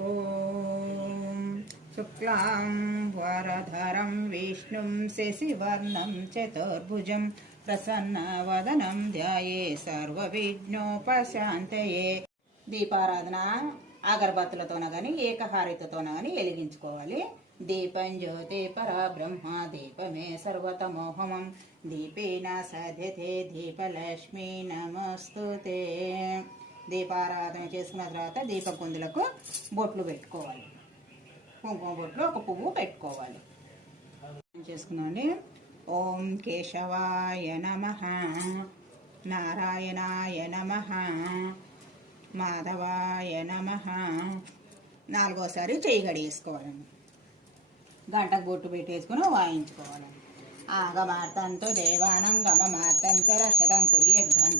ॐ शुक्लां वरधरं विष्णुं शशिवर्णं चतुर्भुजं प्रसन्नवदनं ध्याये సర్వవిఘ్నోపశాంతయే దీపారాధన అగరబత్తులతోన కానీ ఏకహారితతోన కానీ వెలిగించుకోవాలి దీపం జ్యోతి పరబ్రహ్మ దీపమే సర్వతమోహమం దీపేన సధ్యతే దీపలక్ష్మి నమస్తుతే దీపారాధన చేసుకున్న తర్వాత దీపగుందులకు బొట్లు పెట్టుకోవాలి. కుంకుమ బొట్లు ఒక పువ్వు పెట్టుకోవాలి. చేసుకున్నాండి? ఓం కేశవాయ నమ. నారాయణాయ నమ. మాధవాయ నమ. నాలుగోసారి చెయ్యి గడిగేసుకోవాలండి గంటకు బొట్టు పెట్టేసుకుని వాయించుకోవాలండి. ఆగమార్తంతో దేవానం గమమార్తంతో రషదం కురియే గంట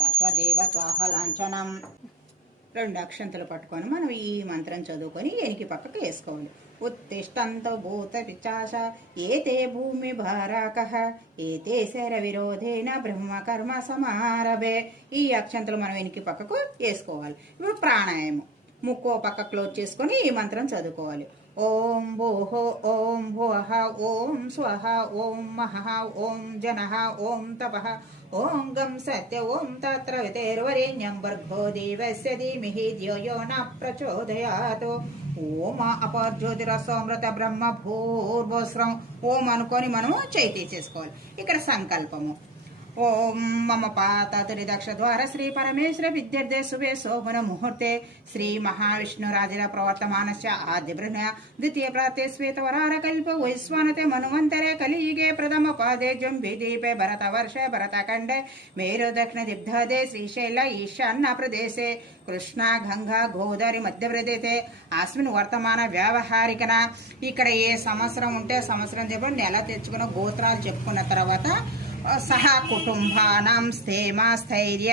తత్వదేవత్వాహ లాంఛనం. రెండు అక్షంతలు పట్టుకొని మనం ఈ మంత్రం చదువుకొని ఎనికి పక్కకు వేసుకోవాలి. ఉత్తిష్టంతో భూత పిచాస ఏతే భూమి భారాక ఏతే శర విరోధేన బ్రహ్మ కర్మ సమారభే. ఈ అక్షంతలు మనం వెనికి పక్కకు వేసుకోవాలి. ఇప్పుడు ప్రాణాయామం. ముక్కో పక్క క్లోజ్ చేసుకొని ఈ మంత్రం చదువుకోవాలి. ఓం భూహో ఓం భువః ఓం స్వహ ఓం మహః ఓం జనః ఓం తపః ఓం గం సత్య ఓం తత్ర వితేర్వరేణ్యం భర్గో దేవస్య ధీమిహి ధియో యో న ప్రచోదయాత్ ఓం అపర్జ్యోతిరసోమృత బ్రహ్మ భూర్భోస్రం ఓం అనుకొని మనము చేయి తీసేసుకోవాలి ఇక్కడ సంకల్పము ఓం మమ పాతరి దక్ష ద్వార శ్రీ పరమేశ్వర విద్యార్థి శుభే శోభన ముహూర్తే. శ్రీ మహావిష్ణురాజుల ప్రవర్తమానస్య ఆద్య బృహ ద్వితీయ ప్రాతే శ్వేతవరార కల్ప వైశ్వానతే మనువంతరే కలియుగే ప్రథమ పాదే జంబి దీపే భరత వర్ష భరత ఖండే. మేరు దక్షిణ దిగ్ధదే శ్రీశైల ఈశాన్య ప్రదేశే. కృష్ణ గంగా గోదావరి మధ్యప్రదేశే అస్మిన్ వర్తమాన వ్యావహారికన. ఇక్కడ ఏ సంవత్సరం ఉంటే సంవత్సరం చెప్పండి నెల తెచ్చుకున్న గోత్రాలు చెప్పుకున్న తర్వాత సహ కుటుంబానాం స్థేమ స్థైర్య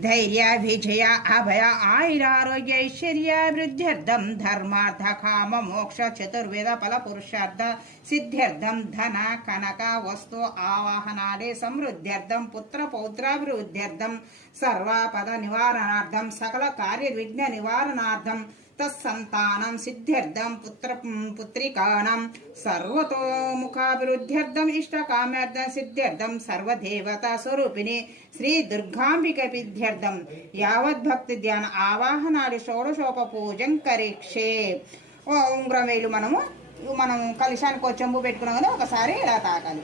ధైర్య విజయ అభయ ఆయురారోగ్య ఐశ్వర్యాభివృద్ధ్యర్థం ధర్మార్థ కామ మోక్ష చతుర్వేద ఫల పురుషార్థ సిద్ధ్యర్థం ధన కనక వస్తు ఆవాహనాడే సమృద్ధ్యర్థం పుత్ర పౌత్రాభివృద్ధ్యర్థం సర్వపద నివారణార్థం సకల కార్య విఘ్న నివారణార్థం తత్సంతానం సిద్ధ్యర్థం పుత్ర పుత్రికాణం సర్వతోముఖాభివృద్ధ్యర్థం ఇష్టకామ్యార్థం సిద్ధ్యర్థం సర్వదేవతా స్వరూపిణి శ్రీ దుర్గాంబిక విద్యార్థం యావద్భక్తి ధ్యాన ఆవాహనాది షోడశోప పూజం కరీక్షే ఓ ఉంగరం వేలు మనము మనం కలిశానికి ఒక చెంబు పెట్టుకున్నాం కదా ఒకసారి ఇలా తాకాలి.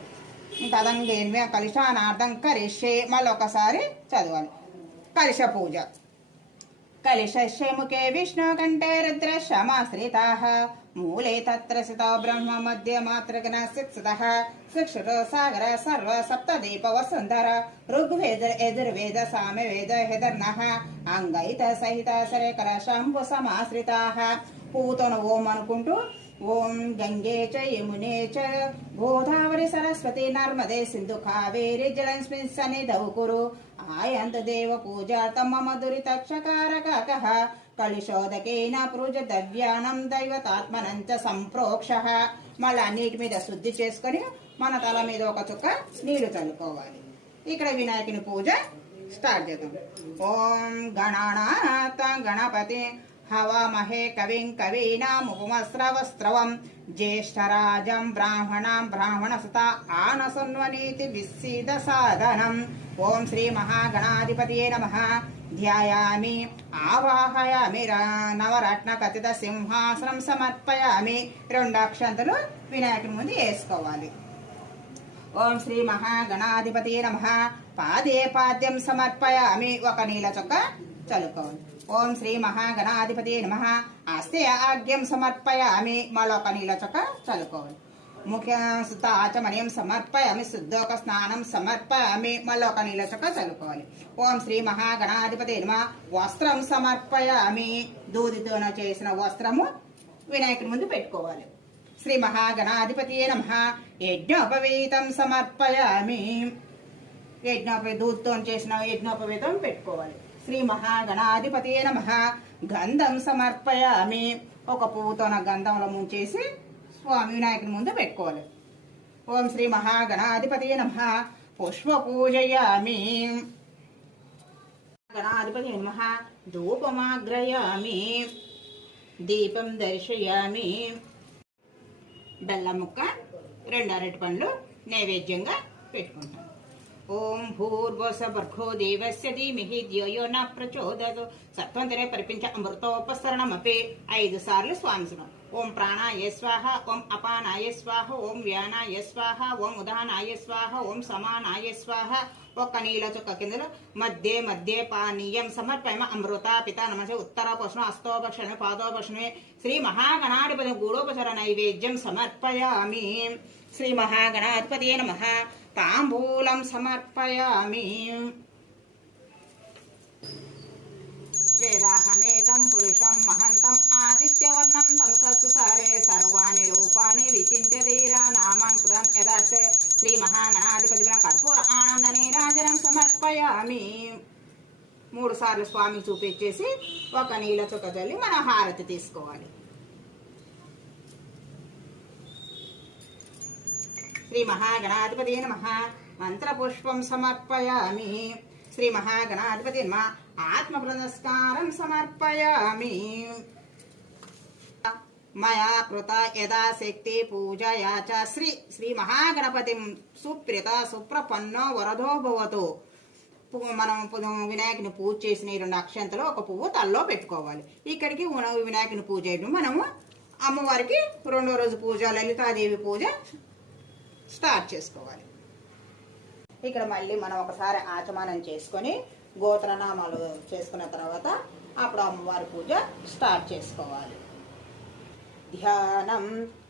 తదంగేన్వే కలిశానార్థం కరిష్యే మళ్ళీ ఒకసారి చదవాలి. కలిశ పూజ కలిశస్య ముఖే విష్ణుకంఠే రుద్రశమాశ్రితాः మూలే తత్ర సితో బ్రహ్మ మధ్య మాతృగణ శిక్షితः శిక్షుతో సాగర సర్వ సప్తదీప వసుంధర ఋగ్వేద యజుర్వేద సామవేద హెదర్నః అంగైత సహిత సరేకర శంభు సమాశ్రితాः పూతను ఓం అనుకుంటూ ఓం గంగే చ యమునే చ గోదావరి సరస్వతి నర్మదే సింధు కావేరి జలస్మిన్ సన్నిధౌ కురు ఆయంత దేవ పూజార్థం మమ దురితక్షకారకః పూజ ద్రవ్యానం దైవతాత్మనంచ సంప్రోక్ష మళ్ళీ అన్నిటి మీద శుద్ధి చేసుకొని మన తల మీద ఒక చుక్క నీళ్ళు చల్లుకోవాలి. ఇక్కడ వినాయకుని పూజ స్టార్ట్ చేద్దాం. ఓం గణనాథ గణపతి హవామహే కవిం కవీనాముపమస్రవస్రవం జ్యేష్ఠరాజం బ్రాహ్మణాం బ్రాహ్మణసుత ఆనసన్వనీతి విస్సీద సాధనం. ఓం శ్రీ మహాగణాధిపతియే నమ. ధ్యాయామి. ఆవాహయామి. నవరత్న కథిత సింహాసనం సమర్పయామి. రెండు అక్షంతలు వినాయకుడి ముందు వేసుకోవాలి. ఓం శ్రీ మహాగణాధిపతి నమ. పాదే పాద్యం సమర్పయామి. ఒక నీల చొక్క చదువుకోవాలి. ఓం శ్రీ మహాగణాధిపతి నమ. ఆస్తే ఆగ్యం సమర్పయామి. మరొక నీల చొక్క చదువుకోవాలి. ముఖ్య సుతాచమనీయం సమర్పయామి శుద్ధోక స్నానం సమర్పయామి మళ్ళొక నీళ్ళ చొక్క చదువుకోవాలి. ఓం శ్రీ మహాగణాధిపతి నమ. వస్త్రం సమర్పయామి. దూదితోన చేసిన వస్త్రము వినాయకుడి ముందు పెట్టుకోవాలి. శ్రీ మహాగణాధిపతి నమ. యజ్ఞోపవీతం సమర్పయామి. యజ్ఞోపవీ దూదితో చేసిన యజ్ఞోపవీతం పెట్టుకోవాలి. శ్రీ మహాగణాధిపతి నమ. గంధం సమర్పయామి. ఒక పువ్వుతోన గంధంలో ముంచేసి స్వామి వినాయకుని ముందు పెట్టుకోవాలి. ఓం శ్రీ మహాగణాధిపతి నమ. పుష్ప పూజయామి గణాధిపతి నమ. ధూపమాగ్రయామి. దీపం దర్శయామి. బెల్లం ముక్క రెండు అరటి పండ్లు నైవేద్యంగా పెట్టుకుంటాం. ఓం భూర్వస భర్గో దేవస్య ధీమిహి ధ్యోయో న ప్రచోదదు సత్వంతరే పరిపించ అమృతోపసరణమపి. ఐదు సార్లు స్వామి ఓం ప్రాణాయ స్వాహ ఓం అపానాయ స్వాహ ఓం వ్యానాయ స్వాహ ఓం ఉదానాయ స్వాహ ఓం సమానాయ స్వాహ. ఒక్క నీల చుక్క కిందలో మధ్య మధ్య పానీయం సమర్పయమ అమృత పిత నమస ఉత్తరపక్షణ అస్తోపక్షణ పాదోపక్షణే శ్రీ మహాగణాధిపతి గూఢోపచర నైవేద్యం సమర్పయామి. శ్రీ మహాగణాధిపతి నమ. తాంబూలం సమర్పయామి. వేదాహమే వేదాహమేతం పురుషం మహంతం ఆదిత్యవర్ణం తనుసత్సుసారే సర్వాణి రూపాణి విచింత్య ధీరా నామాన్ కృతం యదాస్య శ్రీ మహాగణాధిపతి కర్పూర ఆనంద నీరాజనం సమర్పయామి. మూడు సార్లు స్వామి చూపించేసి ఒక నీళ్ళ చుక్క చల్లి మన హారతి తీసుకోవాలి. శ్రీ మహాగణాధిపతి నమ. మంత్రపుష్పం సమర్పయామి. శ్రీ మహాగణాధిపతి మా ఆత్మ పురస్కారం సమర్పయామి. మయా కృత యథాశక్తి పూజయా చ శ్రీ శ్రీ మహాగణపతి సుప్రిత సుప్రపన్నో వరదో భవతు. మనం వినాయకుని పూజ చేసిన ఈ రెండు అక్షంతలు ఒక పువ్వు తల్లో పెట్టుకోవాలి. ఇక్కడికి వినాయకుని పూజ చేయడం. మనము అమ్మవారికి రెండో రోజు పూజ లలితాదేవి పూజ స్టార్ట్ చేసుకోవాలి. ఇక్కడ మళ్ళీ మనం ఒకసారి ఆచమానం చేసుకొని గోత్రనామాలు చేసుకున్న తర్వాత అప్పుడు అమ్మవారి పూజ స్టార్ట్ చేసుకోవాలి. ధ్యానం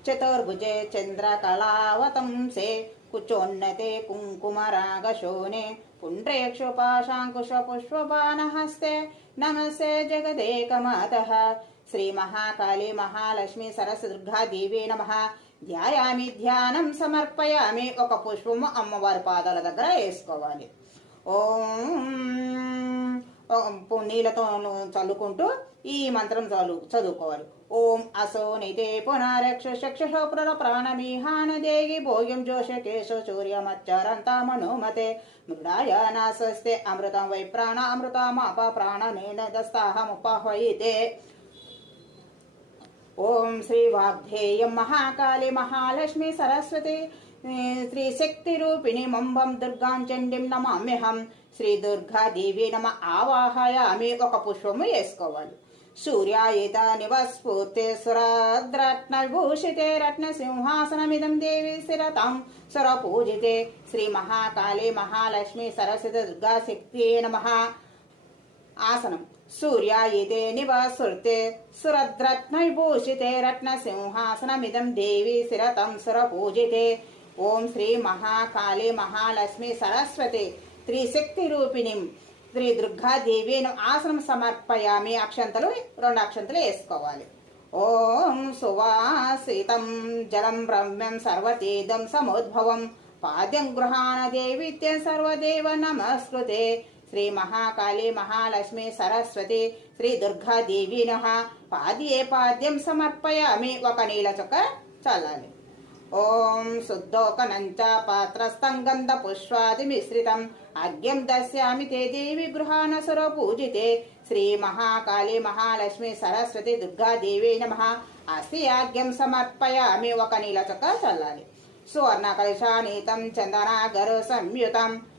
చతుర్భుజే చంద్రకళావతంసే కుచోన్నతే కుంకుమరాగశోనే పుండ్రేక్షుపాశాంకుశ పుష్పబాణహస్తే నమస్తే జగదేకమాత. శ్రీ మహాకాళీ మహాలక్ష్మి సరస్వతి దుర్గా నమ. ధ్యాయామి ధ్యానం సమర్పయామి. ఒక పుష్పము అమ్మవారి పాదాల దగ్గర వేసుకోవాలి. ఓం నీళ్ళతో చల్లుకుంటూ ఈ మంత్రం చదువు చదువుకోవాలి. ఓం అసో నితే పునరక్ష చక్షుషో ప్రాణమీహాన దేగి భోగ్యం జోష కేశ సూర్యమచ్చరంత మనోమతే. మృడాయ నా స్వస్తి అమృతం వై ప్రాణ అమృతమాప ప్రాణ నేనదస్తాహముపాహయితే ఓం శ్రీ వాగ్ధేయం మహాకాళి మహాలక్ష్మి సరస్వతి శ్రీ శక్తి రూపిణి మంబం దుర్గాం నమామ్యహం. శ్రీ దుర్గా దేవి నమ ఆవాహయామి ఒక పుష్పము వేసుకోవాలి. సూర్యాయిత నివస్ఫూర్తి సురద్రత్న భూషితే రత్న సింహాసనమిదం దేవి స్థిరతాం సుర పూజితే శ్రీ మహాకాళి మహాలక్ష్మి సరస్వతి దుర్గా శక్తి నమ. ఆసనం. సూర్యాయితే నివసృతే సురద్రత్నవిభూషితే రత్న సింహాసనమిదం దేవి శిరతం సురపూజితే ఓం శ్రీ మహాకాళి మహాలక్ష్మి సరస్వతి త్రిశక్తి రూపిణిం శ్రీ దుర్గాదేవిను ఆసనం సమర్పయామి అక్షంతలు రెండు అక్షంతలు వేసుకోవాలి। ఓం సువాసితం జలం రమ్యం సర్వతీదం సముద్భవం పాద్యం గృహాణ దేవిత్యం సర్వదేవ నమస్కృతే। శ్రీ మహాకాళి మహాలక్ష్మి సరస్వతి శ్రీ దుర్గాదేవి నహ పాద్యే పాద్యం సమర్పయామి. ఒక నీల చొక్క చల్లాలి. ఓం శుద్ధోకనంచ పాత్రస్థం గంధ పుష్పాది మిశ్రితం. అగ్యం దశ్యామి తే దేవి గృహాన సుర పూజితే. శ్రీ మహాకాళి మహాలక్ష్మి సరస్వతి దుర్గాదేవి నమ. అస్తి ఆగ్యం సమర్పయామి. ఒక నీల చొక్క చల్లాలి. సువర్ణకలశానీతం చందనాగరు సంయుతం. గృహాన చమనం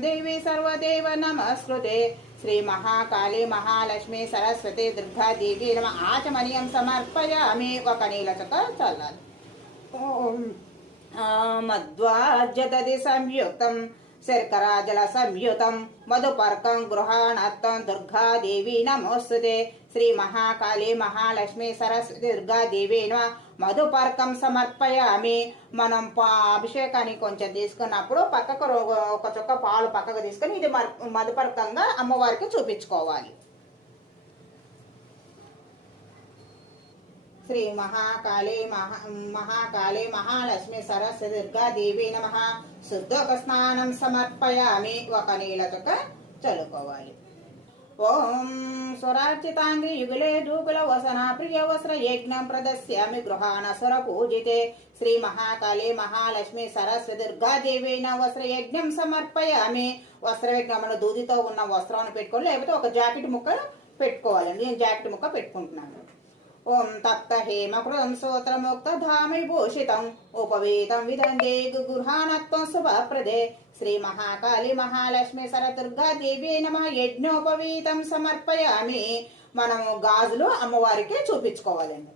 దేవి సర్వదేవ నమస్కృతే. శ్రీ మహాకాళి మహాలక్ష్మి సరస్వతి దుర్గాదేవి నమ ఆచమనీయం సమర్పయామి. ఒక నీలచక చల్లాలి. ఓం. ఆ, సంయుక్తం. శర్కరాజల సంయుతం మధుపర్కం గృహాణత్వం దుర్గాదేవి నమోస్తుతే శ్రీ మహాకాళి మహాలక్ష్మి సరస్వతి దుర్గాదేవి మధుపర్కం సమర్పయామి మనం పా అభిషేకానికి కొంచెం తీసుకున్నప్పుడు పక్కకు ఒక చుక్క పాలు పక్కకు తీసుకొని ఇది మధుపర్కంగా అమ్మవారికి చూపించుకోవాలి. శ్రీ మహాకాళి మహా మహాకాళి మహాలక్ష్మి సరస్వతి దుర్గా దేవి నమ శుద్ధోక స్నానం సమర్పయామి ఒక నీళ్ళతోక చల్లుకోవాలి. ఓం స్వరార్చితాంగి యుగులే దూకుల వసన ప్రియ వస్త్ర యజ్ఞం ప్రదస్యామి గృహాణ సుర పూజితే శ్రీ మహాకాళి మహాలక్ష్మి సరస్వతి దుర్గాదేవి నా వస్త్ర యజ్ఞం సమర్పయామి. వస్త్ర యజ్ఞం దూదితో ఉన్న వస్త్రాన్ని పెట్టుకొని లేకపోతే ఒక జాకెట్ ముక్క పెట్టుకోవాలండి. నేను జాకెట్ ముక్క పెట్టుకుంటున్నాను. ఓం తప్త హేమకృతం సూత్రముక్త ధామి భూషితం ఉపవీతం విదందే గృహానత్వం శుభప్రదే. శ్రీ మహాకాళి మహాలక్ష్మి సరదుర్గా నమ యజ్ఞోపవీతం సమర్పయామి. మనము గాజులు అమ్మవారికి చూపించుకోవాలండి.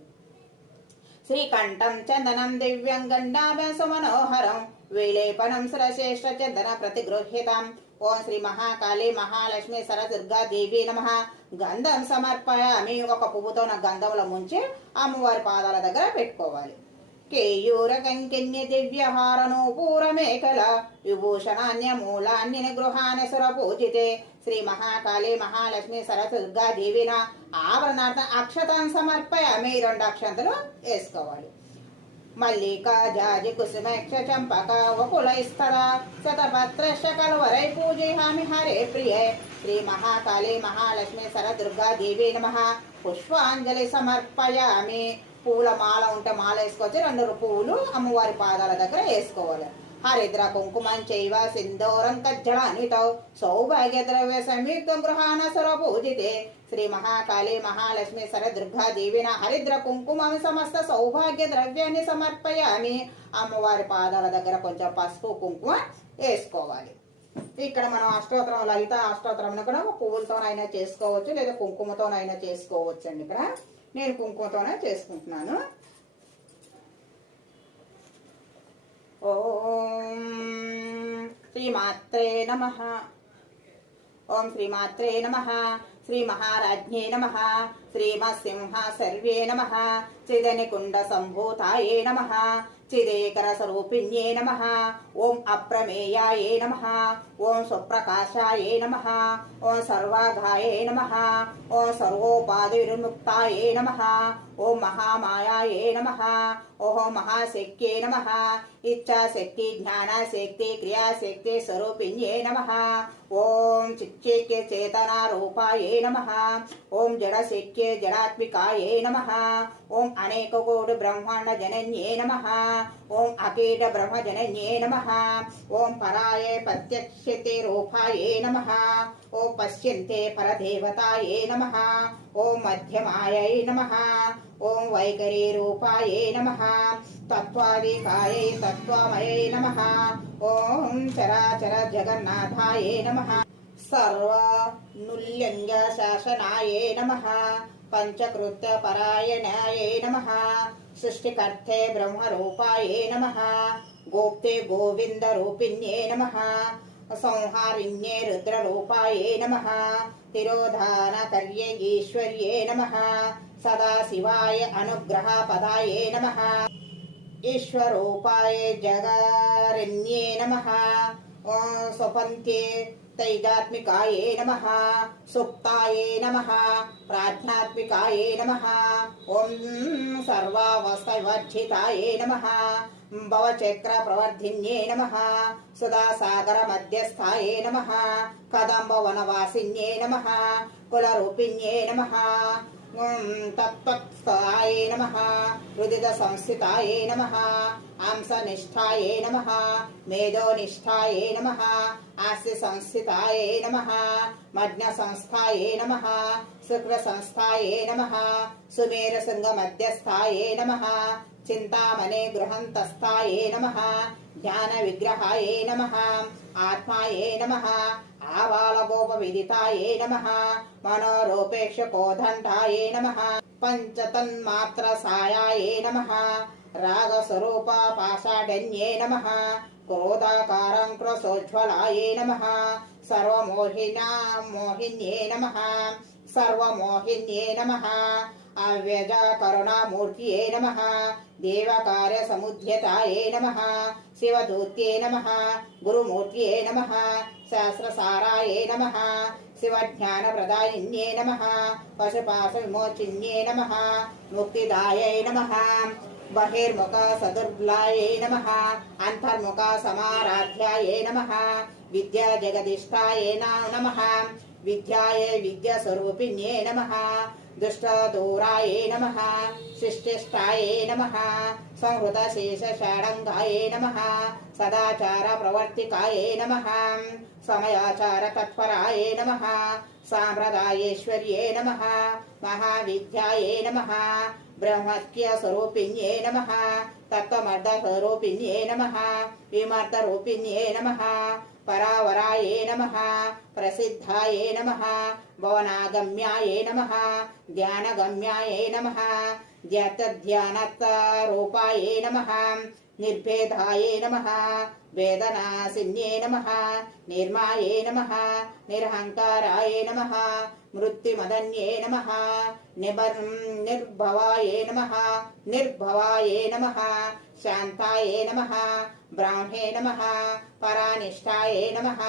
శ్రీకంఠం చందనం దివ్యం గండాభ్యాస మనోహరం వేలేపనం శ్రశ్రేష్ఠ చందన ప్రతిగృహ్యతం. ఓం శ్రీ మహాకాళి మహాలక్ష్మి సరదుర్గా దేవి నమ. గంధం సమర్పయామి ఒక పువ్వుతో నా గంధంలో ముంచి అమ్మవారి పాదాల దగ్గర పెట్టుకోవాలి. కేయూర కంకిన్య దివ్యహార నూపూర మేకల విభూషణాన్య మూలాన్ని గృహాన్ని సుర పూజితే శ్రీ మహాకాళి మహాలక్ష్మి సరస్వతిగా దేవిన ఆవరణార్థ అక్షతం సమర్పయామి ఈ రెండు అక్షంతలు వేసుకోవాలి. మల్లిక జాజి కుసుమక్ష చంపక వకులైస్తర శతపత్ర కలవరై పూజయామి హరే ప్రియే. శ్రీ మహాకాళి మహాలక్ష్మి సరదుర్గా దేవి నమ. పుష్పాంజలి సమర్పయామి. పూల మాల ఉంటే మాల వేసుకొచ్చి రెండు పువ్వులు అమ్మవారి పాదాల దగ్గర వేసుకోవాలి. హరిద్ర కుంకుమం చైవ సింధూరం కజ్జలానితో సౌభాగ్య ద్రవ్య సంయుక్తం గృహాన సుర పూజితే శ్రీ మహాకాళి మహాలక్ష్మి సరదుర్గా దేవిన హరిద్ర కుంకుమం సమస్త సౌభాగ్య ద్రవ్యాన్ని సమర్పయామి. అమ్మవారి పాదాల దగ్గర కొంచెం పసుపు కుంకుమ వేసుకోవాలి. ఇక్కడ మనం అష్టోత్తరం లలిత అష్టోత్తరం కూడా పువ్వులతోనైనా చేసుకోవచ్చు లేదా కుంకుమతోనైనా చేసుకోవచ్చు అండి ఇక్కడ. నేను కుంకుమతోనే చేసుకుంటున్నాను. ఓం శ్రీమాత్రే నమ. ఓం శ్రీమాత్రే నమ. శ్రీ మహారాజ్ఞే నమ. శ్రీమసింహ సర్వే నమ. చిదనికుండ సంభూతాయే నమ. చిదేకర స్వరూపిణ్యే నమ. ఓం అప్రమేయాయే నమ. ఓం సుప్రకాశాయే నమ. ఓం సర్వాధాయే నమ. ఓం సర్వోపాధి విముక్తాయే నమ. ఓం మహామాయాయే నమ ఓహో మహాశక్త్యే నమ ఇచ్ఛాశక్తి జ్ఞానశక్తి క్రియాశక్తి స్వరూపిణ్యే నమ ఓం చిచ్చైక్య చేతనా రూపాయే నమ ఓం జడశక్య జడాత్మికాయే నమ ఓం అనేక కోటి బ్రహ్మాండ జనన్యే నమ ఓం అకీట బ్రహ్మ జనన్యే నమ ఓం పరాయ ప్రత్యక్షతే రూపాయే నమ ఓం పశ్యంతే పరదేవతాయే నమ ఓం మధ్యమాయై నమ. ఓం వైఖరి రూపాయై నమ. తత్వాధికాయై తత్వమయై నమ. ఓం చరాచర జగన్నాథాయే నమ. సర్వనుల్యంగ శాసనాయే నమ. పంచకృత్య పరాయణాయే నమ. సృష్టికర్తే బ్రహ్మరూపాయే నమ. గోప్తే గోవింద నమ. సంహారిణ్యే రుద్రరూపాయే నమ. తిరోధానకర్య ఈశ్వర్యే నమ. సదాశివాయ అనుగ్రహపదాయే నమ. ఈశ్వరూపాయ జగారణ్యే నమ. స్వపంత్యే తైజాత్మికాయే నమ సుప్తాయే నమ ప్రాజ్ఞాత్మికాయే నమ ఓం సర్వావస్థవర్జితాయే నమ భవచక్ర ప్రవర్ధిన్యే నమ సుధాసాగర మధ్యస్థాయే నమ కదంబ వనవాసిన్యే నమ కులరూపిణ్యే నమ ఓం తత్వత్స్థాయే నమ హృదిద సంస్థితాయే నమ అంశనిష్టాయే నమ మేధోనిష్టాయే నమ ఆస్య సంస్థితాయే నమ మగ్న సంస్థాయే నమ శుక్ర సంస్థాయే నమ సుమేర శృంగ మధ్యస్థాయే నమ చింతామణే గృహంతస్థాయే నమ జ్ఞాన విగ్రహాయే నమ ఆత్మాయే నమ ఆవాలగోప విదితాయే నమ మనోరూపేక్ష కోదండాయే నమ పంచతన్మాత్ర సాయాయే నమ రాగస్వరూప పాషాఢన్యే నమ క్రోధాకారం క్రసోజ్వలాయే నమ సర్వమోహినా మోహిన్యే నమ సర్వమోహిన్యే నమ అవ్యజ కరుణామూర్తియే నమ. దేవకార్య సముద్యతాయే నమ. శివదూత్యే నమ. గురుమూర్తియే నమ. సహస్రసారాయే నమ. శివజ్ఞానప్రదాయిన్యే నమ. పశుపాశ విమోచిన్యే నమ. ముక్తిదాయై నమ. బహిర్ముఖ సదుర్లాయే నమ. అంతర్ముఖ సమారాధ్యాయే నమ. విద్యా జగదిష్టాయే నమ. విద్యాయ విద్యాస్వరూపిణ్యే నమ. దుష్టదూరాయే నమ శిష్టిష్టాయే నమ సంహృత శేష షాడంగాయే నమ సదాచార ప్రవర్తికాయే నమ సమయాచార తత్పరాయే నమ సామ్రదాయేశ్వర్యే నమ మహావిద్యాయే నమ బ్రహ్మత్య స్వరూపిణ్యే పరావరాయే నమ ప్రసిద్ధాయే నమ భవనాగమ్యాయే నమ ధ్యానగమ్యాయే నమ ధ్యానరూపాయే నమ నిర్భేదాయే నమ వేదనాశిన్యే నమ నిర్మాయే నమ నిరహంకారాయే నమ మృత్యుమదన్యే నమ నిబర్ నిర్భవాయే నమ నిర్భవాయే నమ శాంతాయే నమ ब्राह्मे नमः, परानिष्ठाये नमः,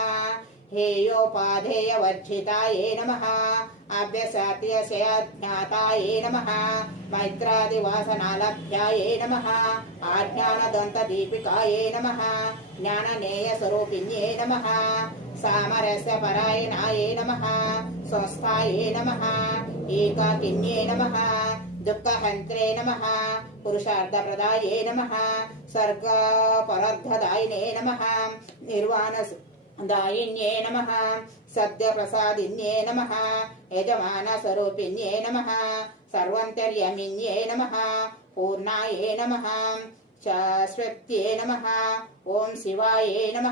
हेयोपाधेयवर्जितायै नमः अभ्यसात्यस्याज्ञातायै नमः, मैत्रादिवासनालभ्यायै नमः, आज्ञानदन्तदीपिकायै नमः, ज्ञाननेयस्वरूपिण्यै नमः सामरस्य परायणाये नमः संस्थायै नमः, एकाकिन्ये नमः। దుఃఖహంత్రే నమ పురుషార్థప్రదాయే నమ స్వర్గపరార్థదాయినే నమ నిర్వాణ దాయిన్యే నమ సద్యప్రసాదిన్యే నమ యజమానస్వరూపిణ్యే నమ సర్వంతర్యమిన్యే నమ పూర్ణాయే నమ శాశ్వత్యే నమ ఓం శివాయే నమ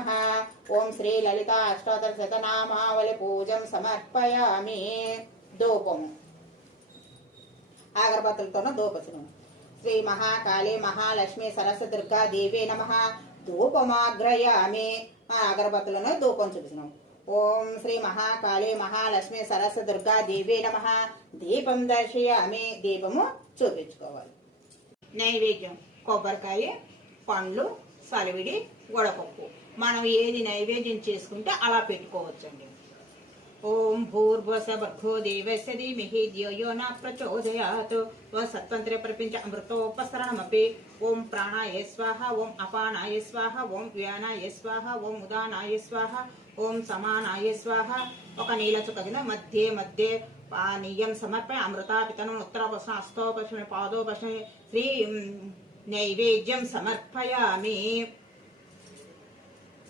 ఓం శ్రీ లలిత అష్టాదశతనామావళి పూజం సమర్పయామి దూపము అగరబత్తులతోనూ ధూపచనం శ్రీ మహాకాళి మహాలక్ష్మి సరస్వ దుర్గా దేవి నమ. ధూపమాగ్రయామి. ఆ అగరబత్తులను ధూపం చూపిస్తున్నాం. ఓం శ్రీ మహాకాళి మహాలక్ష్మి సరస్వ దుర్గా దేవి నమ. దీపం దర్శయామి. దీపము చూపించుకోవాలి. నైవేద్యం. కొబ్బరికాయ పండ్లు సలివిడి వడపప్పు. మనం ఏది నైవేద్యం చేసుకుంటే అలా పెట్టుకోవచ్చండి. ఓం భూర్భువస్సభర్గో దేవస్య ధీమహి ధియో యో న ప్రచోదయాత్ ఓ సత్వంత్ర ప్రపంచ అమృతోపసరణమపి ఓం ప్రాణాయ స్వాహ ఓం అపానాయ స్వాహ ఓం వ్యానాయ స్వాహ ఓం ఉదానాయ స్వాహ ఓం సమానాయ స్వాహ ఒక నీల కింద మధ్య మధ్య పానీయం సమర్పయ అమృతాపితనం ఉత్తరపశ అస్తోపశ్న పాదోపశ్న శ్రీ నైవేద్యం సమర్పయామి.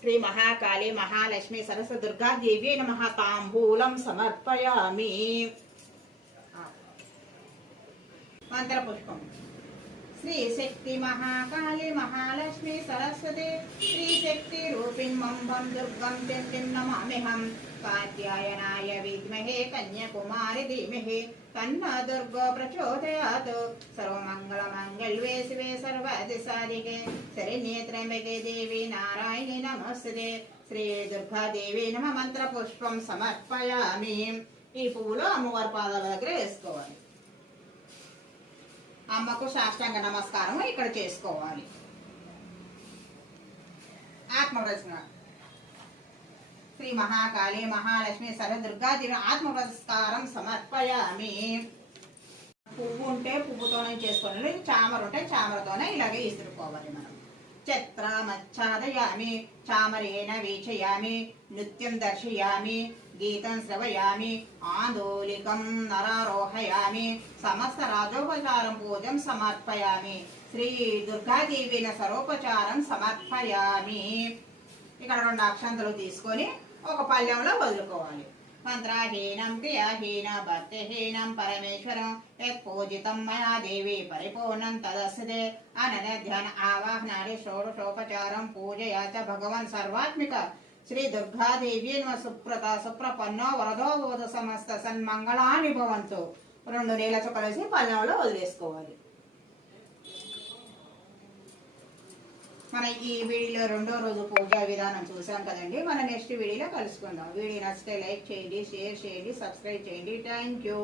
శ్రీ మహాకాళి మహాలక్ష్మి సరస్వ దుర్గాదేవి నమ. తాంబూలం సమర్పయామి. మంత్ర పుష్పం శ్రీ శక్తి మహాకాళి మహాలక్ష్మి సరస్వతి శ్రీ శక్తి రూపిణ్మం దుర్గం చండిం నమామిహం కాత్యాయనాయ విద్మహే కన్యకుమారి ధీమహి తన్న దుర్గో ప్రచోదయాత్ సర్వమంగళ మంగళే శివే సర్వాది సాధికే శరణ్యే త్రయంబకే దేవి నారాయణి నమస్తే శ్రీ దుర్గాదేవి నమ మంత్ర పుష్పం సమర్పయామి ఈ పువ్వులు అమ్మవారి పాదాల దగ్గర వేసుకోవాలి. అమ్మకు సాష్టాంగ నమస్కారం ఇక్కడ చేసుకోవాలి. ఆత్మరచన శ్రీ మహాకాళి మహాలక్ష్మి సర్వదుర్గాదేవి ఆత్మపురస్కారం సమర్పయామి. పువ్వు ఉంటే పువ్వుతోనే చేసుకోవాలి లేదు చామర ఉంటే చామరతోనే ఇలాగే ఇసురుకోవాలి మనం. చిత్రమచ్ఛాదయామి చామరేణ వీచయామి నృత్యం దర్శయామి గీతం శ్రవయామి ఆందోళికం నరారోహయామి సమస్త రాజోపచారం పూజం సమర్పయామి శ్రీ దుర్గాదేవిన సరోపచారం సమర్పయామి. ఇక్కడ రెండు అక్షంతలు తీసుకొని ఒక పళ్ళెంలో వదులుకోవాలి. మంత్రహీనం క్రియాహీన భక్తిహీనం పరమేశ్వరం యత్ పూజితం మయా దేవి పరిపూర్ణం తదస్యతే అనన ధ్యాన ఆవాహనాది షోడశోపచారం పూజయా చ భగవన్ సర్వాత్మిక శ్రీ దుర్గాదేవి సుప్రత సుప్రపన్నో వరదో బోధ సమస్త సన్మంగళాని భవంతు రెండు నీళ్ళతో కలిసి పళ్ళెంలో వదిలేసుకోవాలి। మన ఈ వీడియోలో రెండో రోజు పూజా విధానం చూసాం కదండి. మన నెక్స్ట్ వీడియోలో కలుసుకుందాం. వీడియో నచ్చితే లైక్ చేయండి షేర్ చేయండి సబ్స్క్రైబ్ చేయండి. Thank you